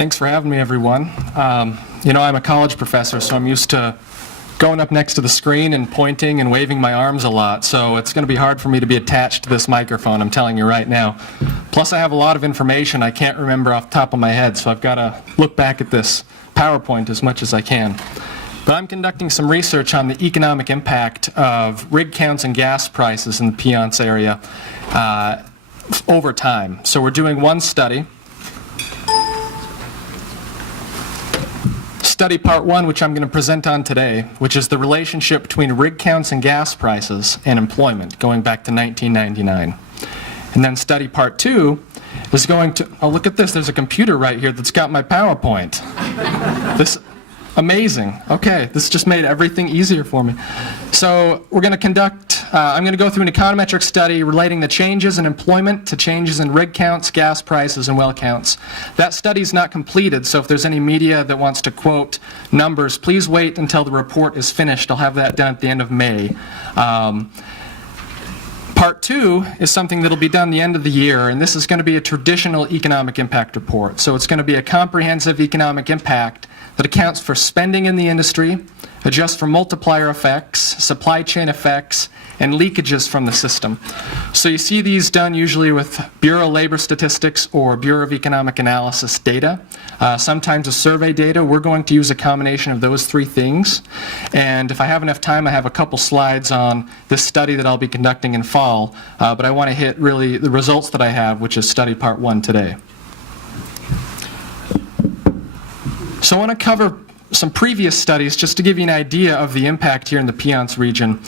Thanks for having me, everyone. I'm a college professor, so I'm used to going up next to the screen and pointing and waving my arms a lot, so it's going to be hard for me to be attached to this microphone, I'm telling you right now. Plus, I have a lot of information I can't remember off the top of my head, so I've got to look back at this PowerPoint as much as I can. But I'm conducting some research on the economic impact of rig counts and gas prices in the Piceance area over time. So we're doing one study. Study part one, which I'm going to present on today, which is the relationship between rig counts and gas prices and employment going back to 1999. And then study part two is going to, oh, look at this, there's a computer right here that's got my PowerPoint. This, amazing. Okay, this just made everything easier for me. So we're going to conduct, I'm going to go through an econometric study relating the changes in employment to changes in rig counts, gas prices, and well counts. That study is not completed, so if there's any media that wants to quote numbers, please wait until the report is finished. I'll have that done at the end of May. Part two is something that'll be done the end of the year, and this is going to be a traditional economic impact report. So it's going to be a comprehensive economic impact that accounts for spending in the industry, adjusts for multiplier effects, supply chain effects, and leakages from the system. So you see these done usually with Bureau of Labor Statistics or Bureau of Economic Analysis data. Sometimes with survey data. We're going to use a combination of those three things. And if I have enough time, I have a couple slides on this study that I'll be conducting in fall. But I want to hit really the results that I have, which is study part one today. So I want to cover some previous studies just to give you an idea of the impact here in the Piceance region.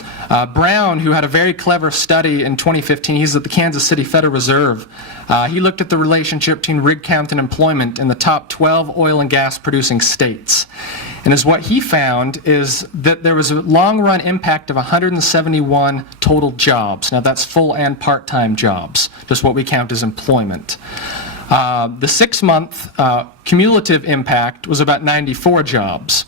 Brown, who had a very clever study in 2015, he's at the Kansas City Federal Reserve. He looked at the relationship between rig count and employment in the top 12 oil and gas producing states. And what he found is that there was a long-run impact of 171 total jobs. Now that's full and part-time jobs, just what we count as employment. The 6-month cumulative impact was about 94 jobs.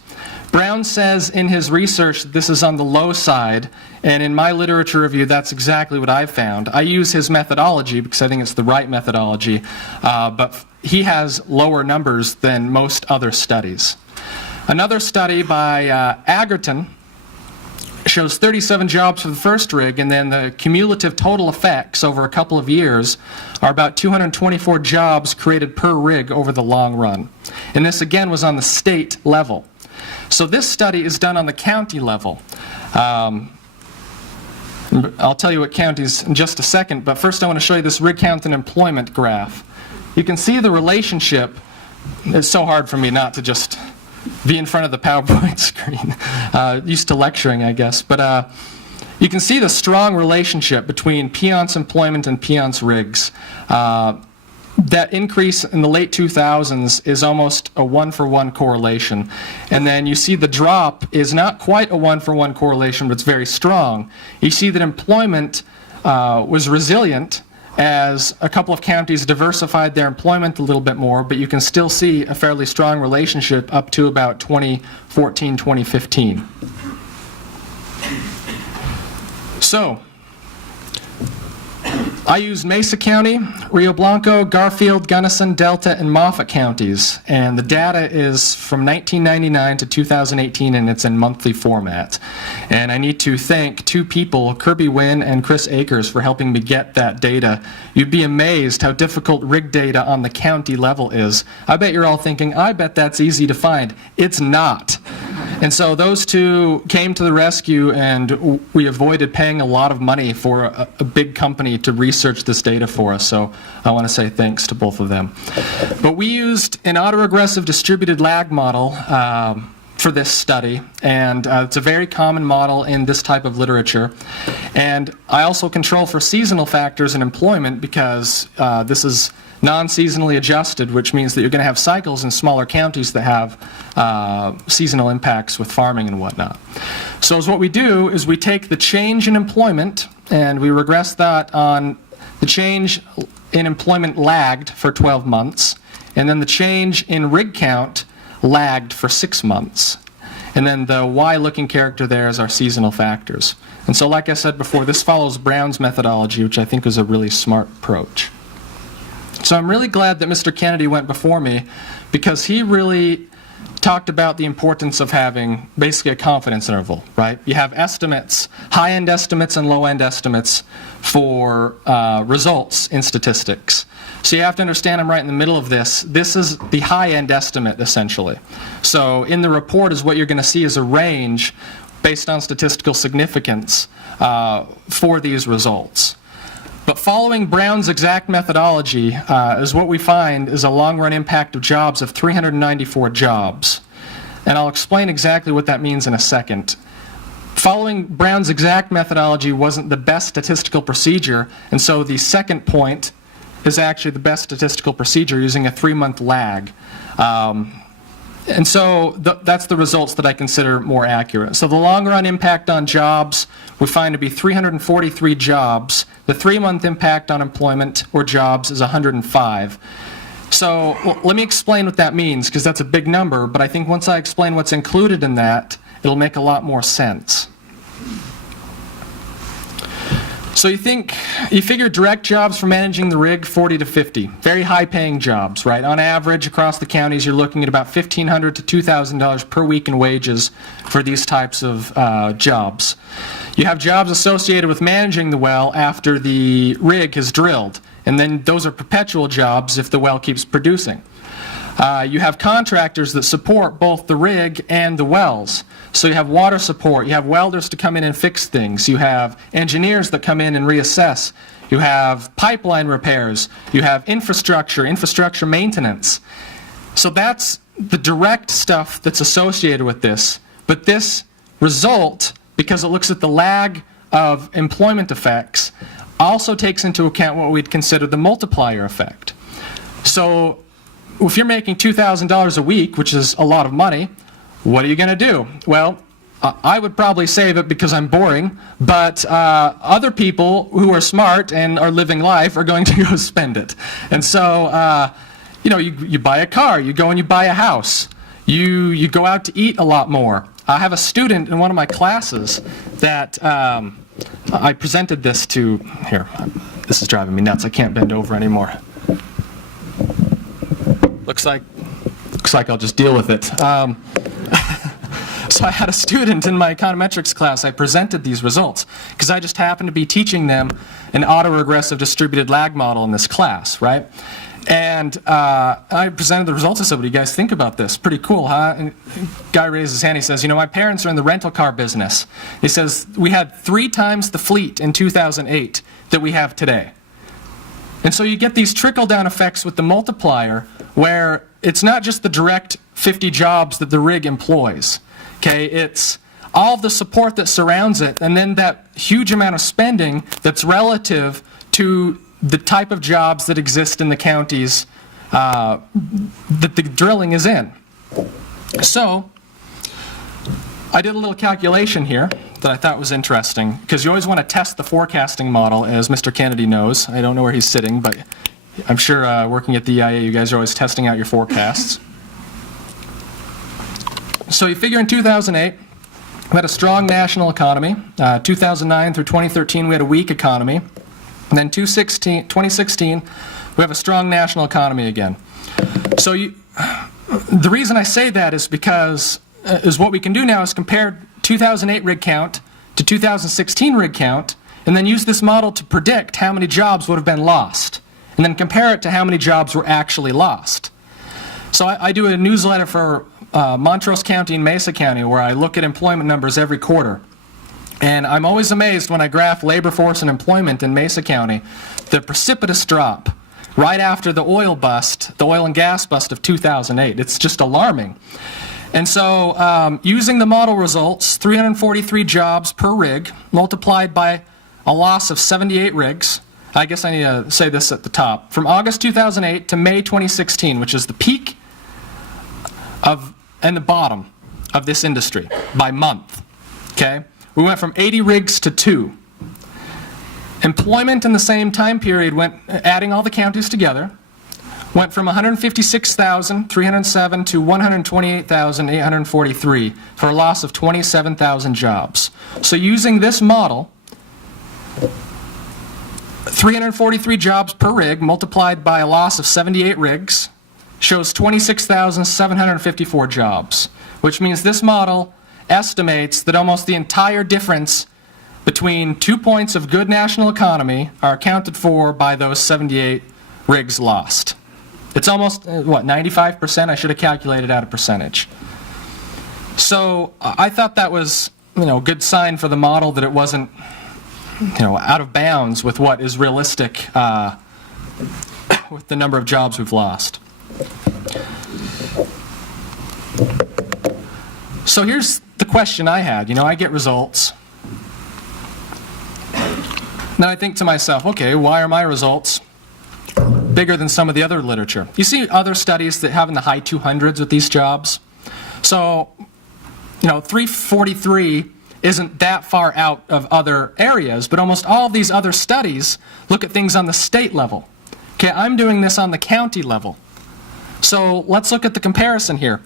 Brown says in his research that this is on the low side, and in my literature review that's exactly what I found. I use his methodology because I think it's the right methodology, but he has lower numbers than most other studies. Another study by Agerton shows 37 jobs for the first rig, and then the cumulative total effects over a couple of years are about 224 jobs created per rig over the long run. And this again was on the state level. So this study is done on the county level. I'll tell you what counties in just a second, but first I want to show you this rig count and employment graph. You can see the relationship. It's so hard for me not to just be in front of the PowerPoint screen. Used to lecturing, I guess. But you can see the strong relationship between Piceance employment and Piceance rigs. That increase in the late 2000s is almost a one-for-one correlation. And then you see the drop is not quite a one-for-one correlation, but it's very strong. You see that employment was resilient as a couple of counties diversified their employment a little bit more, but you can still see a fairly strong relationship up to about 2014, 2015. So, I use Mesa County, Rio Blanco, Garfield, Gunnison, Delta, and Moffat counties, and the data is from 1999 to 2018, and it's in monthly format. And I need to thank two people, Kirby Wynn and Chris Akers, for helping me get that data. You'd be amazed how difficult rig data on the county level is. I bet you're all thinking, I bet that's easy to find. It's not. And so those two came to the rescue, and we avoided paying a lot of money for a big company to research this data for us. So I want to say thanks to both of them. But we used an autoregressive distributed lag model for this study, and it's a very common model in this type of literature. And I also control for seasonal factors in employment because this is non-seasonally adjusted, which means that you're going to have cycles in smaller counties that have seasonal impacts with farming and whatnot. So what we do is we take the change in employment and we regress that on the change in employment lagged for 12 months, and then the change in rig count lagged for 6 months. And then the Y-looking character there is our seasonal factors. And so like I said before, this follows Brown's methodology, which I think is a really smart approach. So I'm really glad that Mr. Kennedy went before me, because he really talked about the importance of having basically a confidence interval, right? You have estimates, high-end estimates and low-end estimates for results in statistics. So you have to understand I'm right in the middle of this. This is the high-end estimate, essentially. So in the report is what you're going to see is a range based on statistical significance for these results. But following Brown's exact methodology is what we find is a long-run impact of jobs of 394 jobs. And I'll explain exactly what that means in a second. Following Brown's exact methodology wasn't the best statistical procedure, and so the second point is actually the best statistical procedure using a 3-month lag. And so that's the results that I consider more accurate. So the long-run impact on jobs we find to be 343 jobs. The 3-month impact on employment or jobs is 105. So let me explain what that means, because that's a big number, but I think once I explain what's included in that, it'll make a lot more sense. So you figure direct jobs for managing the rig, 40 to 50. Very high-paying jobs, right? On average, across the counties, you're looking at about $1,500 to $2,000 per week in wages for these types of jobs. You have jobs associated with managing the well after the rig has drilled, and then those are perpetual jobs if the well keeps producing. You have contractors that support both the rig and the wells. So you have water support, you have welders to come in and fix things, you have engineers that come in and reassess, you have pipeline repairs, you have infrastructure maintenance. So that's the direct stuff that's associated with this. But this result, because it looks at the lag of employment effects, also takes into account what we'd consider the multiplier effect. So if you're making $2,000 a week, which is a lot of money, what are you going to do? Well, I would probably save it because I'm boring, but other people who are smart and are living life are going to go spend it. And so, you buy a car, you go and you buy a house, you go out to eat a lot more. I have a student in one of my classes that I presented this to. Here, this is driving me nuts. I can't bend over anymore. Looks like I'll just deal with it. So I had a student in my econometrics class. I presented these results because I just happened to be teaching them an autoregressive distributed lag model in this class, right? And I presented the results. I said, what do you guys think about this? Pretty cool, huh? And the guy raises his hand. He says, my parents are in the rental car business. He says, we had 3 times the fleet in 2008 that we have today. And so you get these trickle-down effects with the multiplier where it's not just the direct 50 jobs that the rig employs. Okay, it's all of the support that surrounds it, and then that huge amount of spending that's relative to the type of jobs that exist in the counties that the drilling is in. So I did a little calculation here that I thought was interesting, because you always want to test the forecasting model, as Mr. Kennedy knows. I don't know where he's sitting, but I'm sure working at the EIA, you guys are always testing out your forecasts. So you figure in 2008, we had a strong national economy. 2009 through 2013, we had a weak economy. And then 2016, we have a strong national economy again. So the reason I say that is because what we can do now is compare 2008 rig count to 2016 rig count, and then use this model to predict how many jobs would have been lost, and then compare it to how many jobs were actually lost. So I do a newsletter for Montrose County and Mesa County where I look at employment numbers every quarter. And I'm always amazed when I graph labor force and employment in Mesa County, the precipitous drop right after the oil and gas bust of 2008. It's just alarming. And so using the model results, 343 jobs per rig multiplied by a loss of 78 rigs. I guess I need to say this at the top. From August 2008 to May 2016, which is the peak and the bottom of this industry by month. Okay? We went from 80 rigs to 2. Employment in the same time period adding all the counties together, went from 156,307 to 128,843 for a loss of 27,000 jobs. So using this model, 343 jobs per rig multiplied by a loss of 78 rigs shows 26,754 jobs, which means this model estimates that almost the entire difference between 2 points of good national economy are accounted for by those 78 rigs lost. It's almost, 95%? I should have calculated out a percentage. So I thought that was, a good sign for the model that it wasn't, out of bounds with what is realistic with the number of jobs we've lost. So here's the question I had. I get results. Then I think to myself, okay, why are my results bigger than some of the other literature? You see other studies that have in the high 200s with these jobs. So, 343 isn't that far out of other areas, but almost all of these other studies look at things on the state level. Okay, I'm doing this on the county level. So let's look at the comparison here.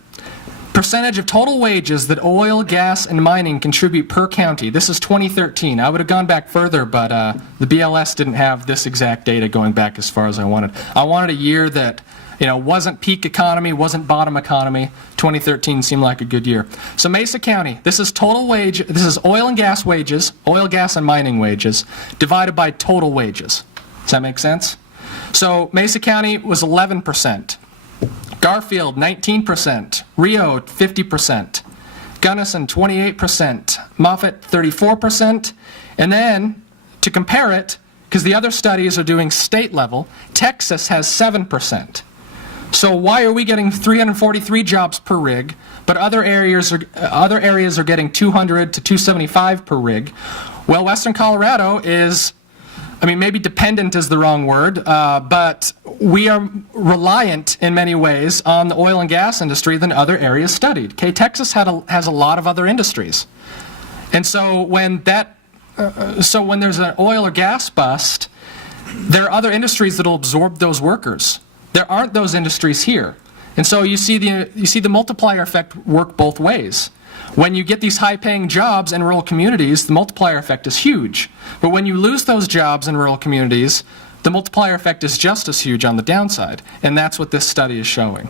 Percentage of total wages that oil, gas, and mining contribute per county. This is 2013. I would have gone back further, but the BLS didn't have this exact data going back as far as I wanted. I wanted a year that wasn't peak economy, wasn't bottom economy. 2013 seemed like a good year. So Mesa County, this is total wage, this is oil and gas wages, oil, gas, and mining wages, divided by total wages. Does that make sense? So Mesa County was 11%. Garfield, 19%. Rio, 50%. Gunnison, 28%. Moffett, 34%. And then, to compare it, because the other studies are doing state level, Texas has 7%. So why are we getting 343 jobs per rig, but other areas are getting 200 to 275 per rig? Well, Western Colorado is, maybe dependent is the wrong word, but we are reliant in many ways on the oil and gas industry than other areas studied. Okay, Texas has a lot of other industries. And so when there's an oil or gas bust, there are other industries that will absorb those workers. There aren't those industries here. And so you see the multiplier effect work both ways. When you get these high-paying jobs in rural communities, the multiplier effect is huge. But when you lose those jobs in rural communities, the multiplier effect is just as huge on the downside. And that's what this study is showing.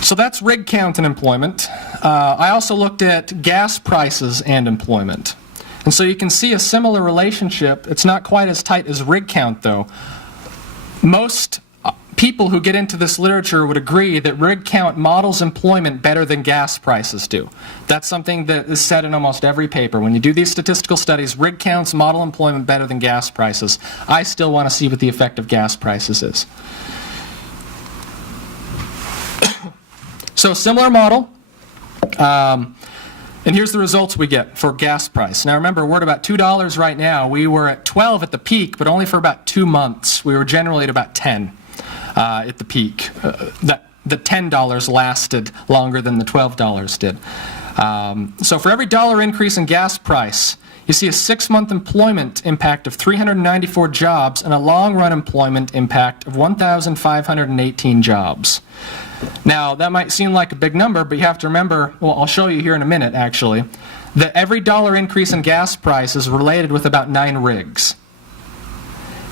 So that's rig count and employment. I also looked at gas prices and employment. And so you can see a similar relationship. It's not quite as tight as rig count, though. Most people who get into this literature would agree that rig count models employment better than gas prices do. That's something that is said in almost every paper. When you do these statistical studies, rig counts model employment better than gas prices. I still want to see what the effect of gas prices is. So similar model. And here's the results we get for gas price. Now remember, we're at about $2 right now. We were at 12 at the peak, but only for about 2 months. We were generally at about 10 at the peak. The $10 lasted longer than the $12 did. So for every dollar increase in gas price, you see a 6-month employment impact of 394 jobs and a long-run employment impact of 1,518 jobs. Now, that might seem like a big number, but you have to remember, well, I'll show you here in a minute, actually, that every dollar increase in gas price is related with about 9 rigs.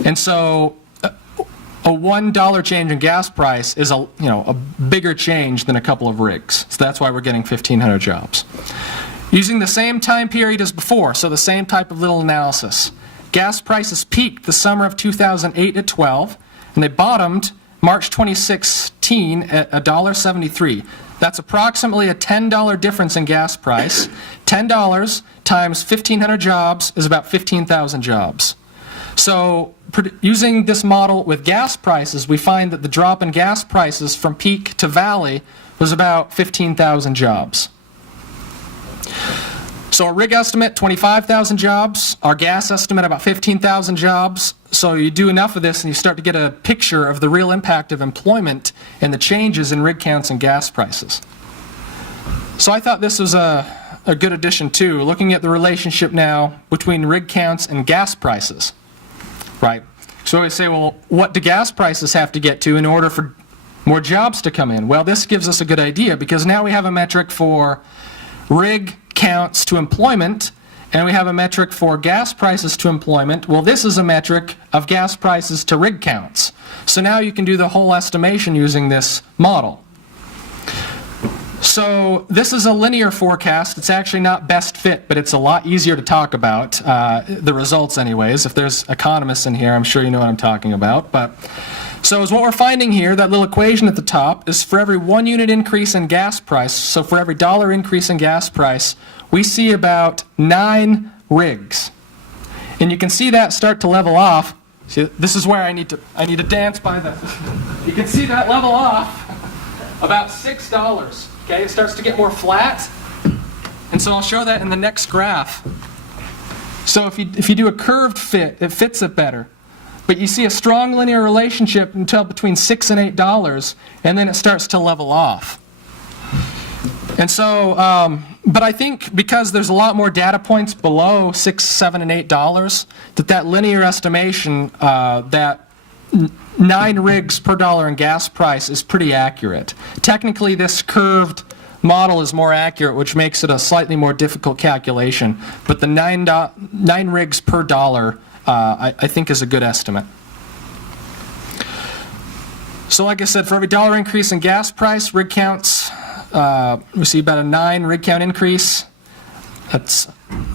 And so a $1 change in gas price is a bigger change than a couple of rigs. So that's why we're getting 1,500 jobs. Using the same time period as before, so the same type of little analysis. Gas prices peaked the summer of 2008 at 12, and they bottomed March 2016 at $1.73. That's approximately a $10 difference in gas price. $10 times 1,500 jobs is about 15,000 jobs. So using this model with gas prices, we find that the drop in gas prices from peak to valley was about 15,000 jobs. So our rig estimate, 25,000 jobs. Our gas estimate, about 15,000 jobs. So you do enough of this and you start to get a picture of the real impact of employment and the changes in rig counts and gas prices. So I thought this was a good addition too, looking at the relationship now between rig counts and gas prices. Right? So we say, well, what do gas prices have to get to in order for more jobs to come in? Well, this gives us a good idea because now we have a metric for rig counts to employment and we have a metric for gas prices to employment. Well, this is a metric of gas prices to rig counts. So now you can do the whole estimation using this model. So this is a linear forecast. It's actually not best fit, but it's a lot easier to talk about, the results anyways. If there's economists in here, I'm sure you know what I'm talking about. So as what we're finding here, that little equation at the top, is for every 1 unit increase in gas price, so for every $1 increase in gas price, we see about 9 rigs. And you can see that start to level off. See, this is where I need to dance by the... You can see that level off about $6. Okay, it starts to get more flat. And so I'll show that in the next graph. So if you do a curved fit, it fits it better. But you see a strong linear relationship until between $6 and $8, and then it starts to level off. And so, but I think because there's a lot more data points below $6, $7, and $8, that linear estimation, that 9 rigs per $1 in gas price is pretty accurate. Technically, this curved model is more accurate, which makes it a slightly more difficult calculation. But the 9 rigs per $1, I think is a good estimate. So like I said, for every $1 increase in gas price, rig counts, we see about a 9 rig count increase. There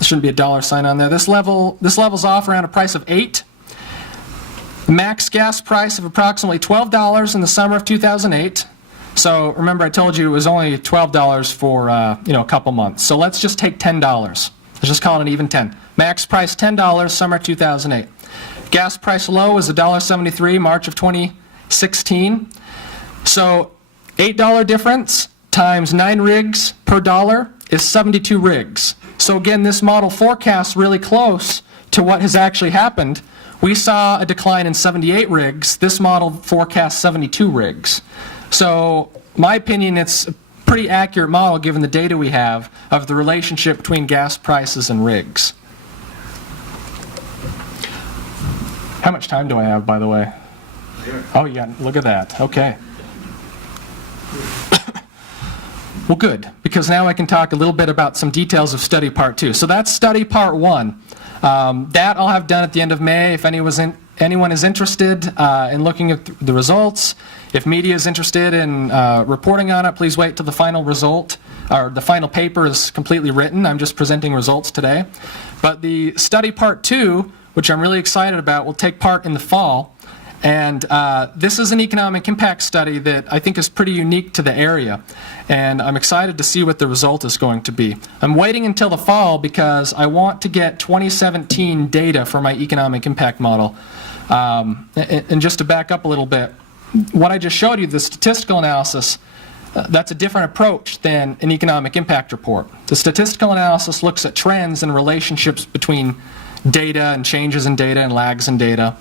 shouldn't be a dollar sign on there. This level's off around a price of 8. Max gas price of approximately $12 in the summer of 2008. So remember, I told you it was only $12 for a couple months. So let's just take $10. Let's just call it an even 10. Max price $10, summer 2008. Gas price low is $1.73, March of 2016. So $8 difference times 9 rigs per $1 is 72 rigs. So again, this model forecasts really close to what has actually happened. We saw a decline in 78 rigs. This model forecasts 72 rigs. So, my opinion, it's a pretty accurate model given the data we have of the relationship between gas prices and rigs. How much time do I have, by the way? Oh, yeah, look at that. Okay. Well, good, because now I can talk a little bit about some details of study part 2. So that's study part 1. That I'll have done at the end of May. If anyone is interested in looking at the results, if media is interested in reporting on it, please wait till the final result, or the final paper is completely written. I'm just presenting results today. But the study part 2, which I'm really excited about, will take part in the fall. And this is an economic impact study that I think is pretty unique to the area. And I'm excited to see what the result is going to be. I'm waiting until the fall because I want to get 2017 data for my economic impact model. And just to back up a little bit, what I just showed you, the statistical analysis, that's a different approach than an economic impact report. The statistical analysis looks at trends and relationships between data and changes in data and lags in data.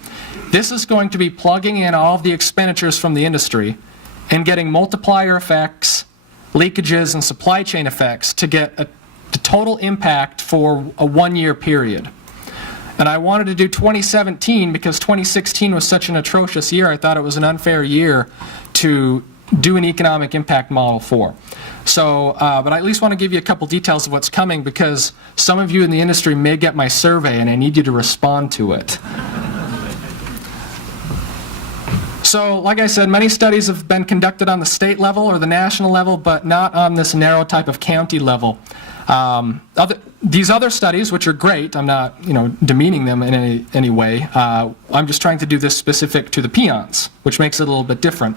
This is going to be plugging in all of the expenditures from the industry and getting multiplier effects, leakages, and supply chain effects to get the total impact for a 1-year period. And I wanted to do 2017 because 2016 was such an atrocious year. I thought it was an unfair year to do an economic impact model for. So, but I at least want to give you a couple details of what's coming because some of you in the industry may get my survey and I need you to respond to it. So, like I said, many studies have been conducted on the state level or the national level, but not on this narrow type of county level. These other studies, which are great, I'm not demeaning them in any way. I'm just trying to do this specific to the peons, which makes it a little bit different.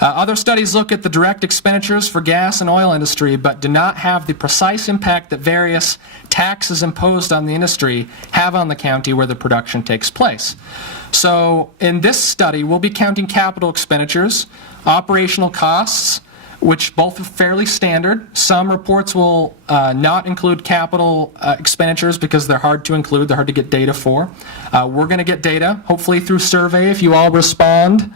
Other studies look at the direct expenditures for gas and oil industry, but do not have the precise impact that various taxes imposed on the industry have on the county where the production takes place. So in this study, we'll be counting capital expenditures, operational costs, which both are fairly standard. Some reports will not include capital expenditures because they're hard to include, they're hard to get data for. We're going to get data, hopefully through survey if you all respond.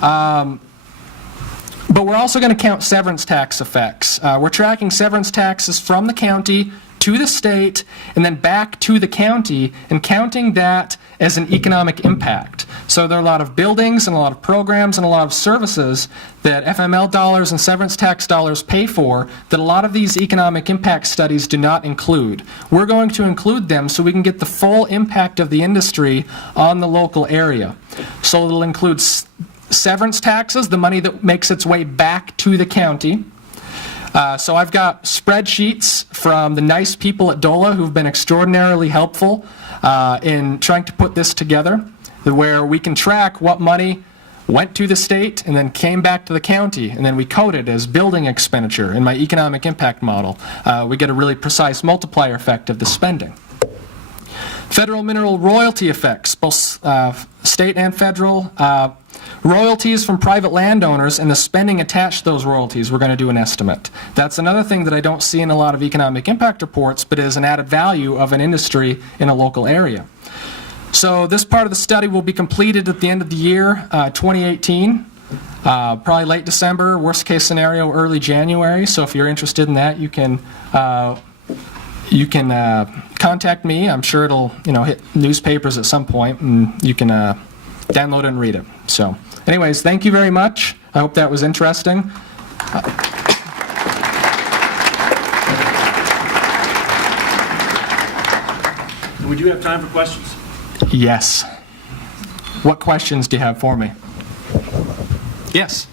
But we're also going to count severance tax effects. We're tracking severance taxes from the county to the state and then back to the county, and counting that as an economic impact. So there are a lot of buildings and a lot of programs and a lot of services that FML dollars and severance tax dollars pay for that a lot of these economic impact studies do not include. We're going to include them so we can get the full impact of the industry on the local area. So it'll include severance taxes, the money that makes its way back to the county. So I've got spreadsheets from the nice people at DOLA who've been extraordinarily helpful in trying to put this together, where we can track what money went to the state and then came back to the county, and then we code it as building expenditure in my economic impact model. We get a really precise multiplier effect of the spending. Federal mineral royalty effects, both state and federal. Royalties from private landowners and the spending attached to those royalties, we're going to do an estimate. That's another thing that I don't see in a lot of economic impact reports, but is an added value of an industry in a local area. So this part of the study will be completed at the end of the year, 2018, probably late December, worst case scenario, early January. So if you're interested in that, you can contact me. I'm sure it'll hit newspapers at some point, and you can download it and read it. So anyways, thank you very much. I hope that was interesting. We do have time for questions. Yes. What questions do you have for me? Yes.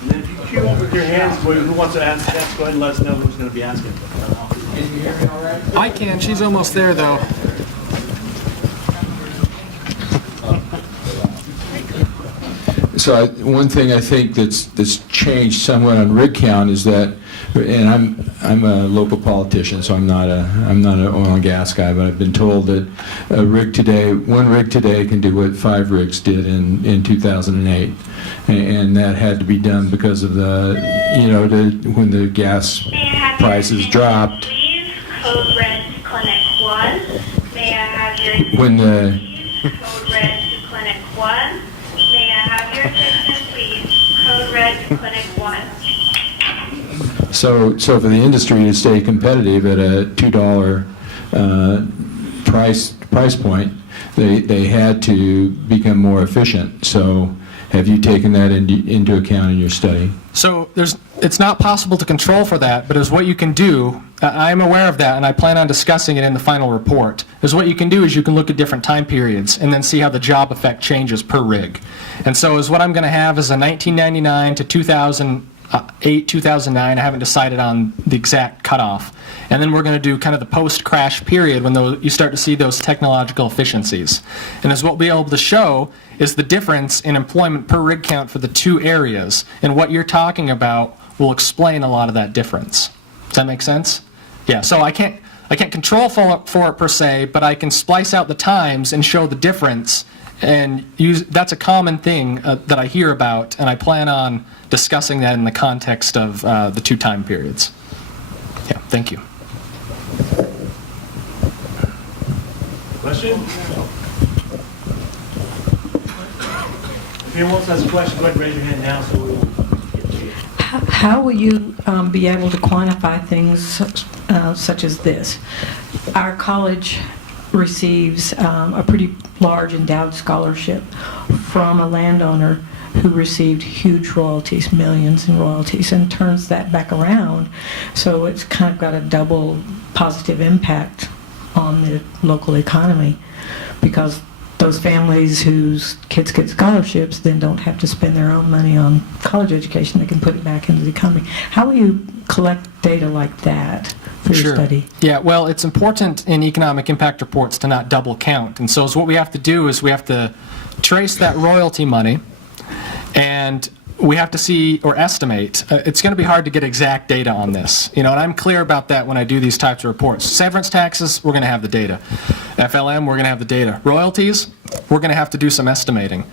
And then if you queue up with your hands, who wants to ask, go ahead and let us know who's going to be asking. Can you hear me all right? I can. She's almost there, though. So one thing I think that's changed somewhat on rig count is that, and I'm a local politician, so I'm not an oil and gas guy, but I've been told that one rig today can do what 5 rigs did in 2008, and that had to be done because of when the gas prices dropped. Please, code red to clinic 1. May I have your When the code red to clinic 1. May I have your attention, please? Code red to clinic 1. So for the industry to stay competitive at a $2 price point, they had to become more efficient. So have you taken that into account in your study? So it's not possible to control for that, but is what you can do, I'm aware of that, and I plan on discussing it in the final report, is what you can do is you can look at different time periods and then see how the job effect changes per rig. And so is what I'm going to have is a 1999 to 2008, 2009, I haven't decided on the exact cutoff. And then we're going to do kind of the post-crash period when you start to see those technological efficiencies. And as what we'll be able to show is the difference in employment per rig count for the two areas. And what you're talking about will explain a lot of that difference. Does that make sense? Yeah, so I can't control for it per se, but I can splice out the times and show the difference. And that's a common thing that I hear about, and I plan on discussing that in the context of the two time periods. Yeah, thank you. Question? If anyone else has a question, go ahead and raise your hand now so we'll get to you. How will you be able to quantify things such as this? Our college receives a pretty large endowed scholarship from a landowner who received huge royalties, millions in royalties, and turns that back around. So it's kind of got a double positive impact on the local economy, because those families whose kids get scholarships then don't have to spend their own money on college education. They can put it back into the economy. How will you collect data like that for your study? Yeah, well, it's important in economic impact reports to not double count. And so what we have to do is we have to trace that royalty money, and we have to see or estimate. It's going to be hard to get exact data on this, and I'm clear about that when I do these types of reports. Severance taxes, we're going to have the data. FLM, we're going to have the data. Royalties, we're going to have to do some estimating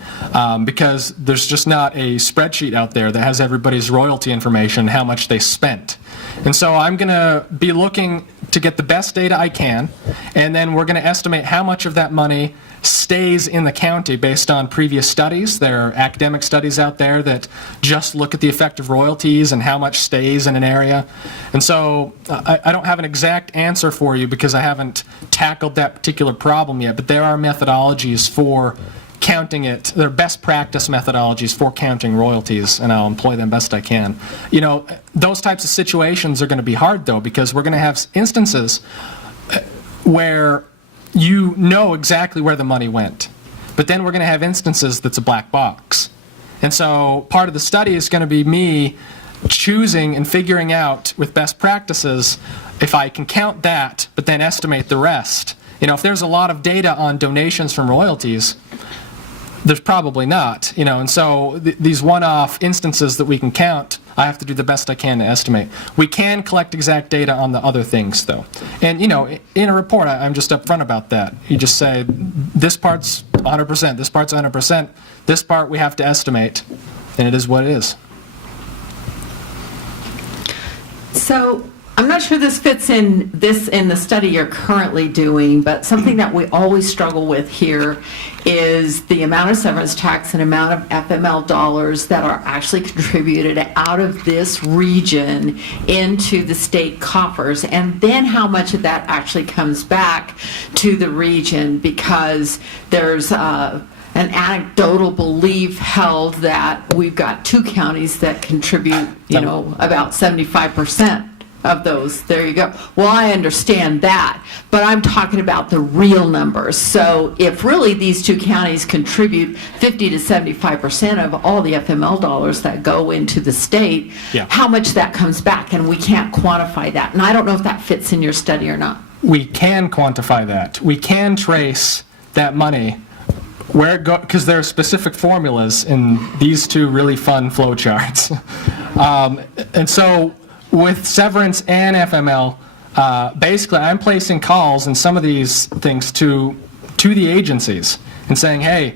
because there's just not a spreadsheet out there that has everybody's royalty information, how much they spent. And so I'm going to be looking to get the best data I can, and then we're going to estimate how much of that money stays in the county based on previous studies. There are academic studies out there that just look at the effect of royalties and how much stays in an area. And so I don't have an exact answer for you because I haven't tackled that particular problem yet, but there are methodologies for counting it. There are best practice methodologies for counting royalties, and I'll employ them best I can. You know, those types of situations are going to be hard, though, because we're going to have instances where you know exactly where the money went. But then we're going to have instances that's a black box. And so part of the study is going to be me choosing and figuring out with best practices if I can count that, but then estimate the rest. You know, if there's a lot of data on donations from royalties, there's probably not, you know, and so these one-off instances that we can count, I have to do the best I can to estimate. We can collect exact data on the other things, though. And, you know, in a report, I'm just upfront about that. You just say, this part's 100%, this part's 100%, this part we have to estimate, and it is what it is. So I'm not sure this fits in the study you're currently doing, but something that we always struggle with here is the amount of severance tax and amount of FML dollars that are actually contributed out of this region into the state coffers, and then how much of that actually comes back to the region, because there's an anecdotal belief held that we've got 2 counties that contribute, you know, about 75% of those. There you go. Well, I understand that, but I'm talking about the real numbers. So if really these 2 counties contribute 50 to 75% of all the FML dollars that go into the state, Yeah. how much that comes back, and we can't quantify that. And I don't know if that fits in your study or not. We can quantify that. We can trace that money where it goes, because there are specific formulas in these 2 really fun flow charts. And so with severance and FML, basically I'm placing calls in some of these things to the agencies and saying, hey,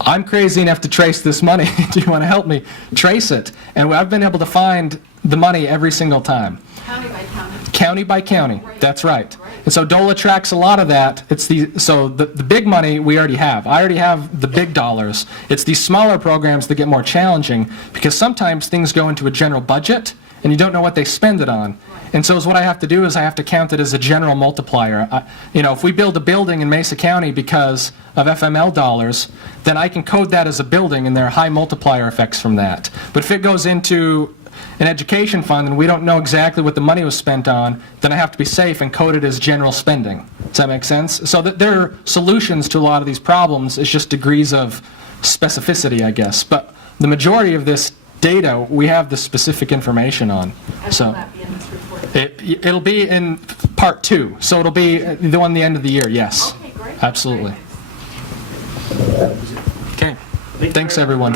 I'm crazy enough to trace this money. Do you want to help me trace it? And I've been able to find the money every single time. County by county. County by county, that's right. And so DOLA tracks a lot of that. It's the big money we already have. I already have the big dollars. It's these smaller programs that get more challenging because sometimes things go into a general budget and you don't know what they spend it on. And so what I have to do is I have to count it as a general multiplier. You know, if we build a building in Mesa County because of FML dollars, then I can code that as a building and there are high multiplier effects from that. But if it goes into an education fund and we don't know exactly what the money was spent on, then I have to be safe and code it as general spending. Does that make sense? So there are solutions to a lot of these problems. It's just degrees of specificity, I guess. But the majority of this data, we have the specific information on. So Will that be in this report? it'll be in part 2. So it'll be the one at the end of the year, yes. Okay, great. Absolutely. Okay. Thanks, everyone.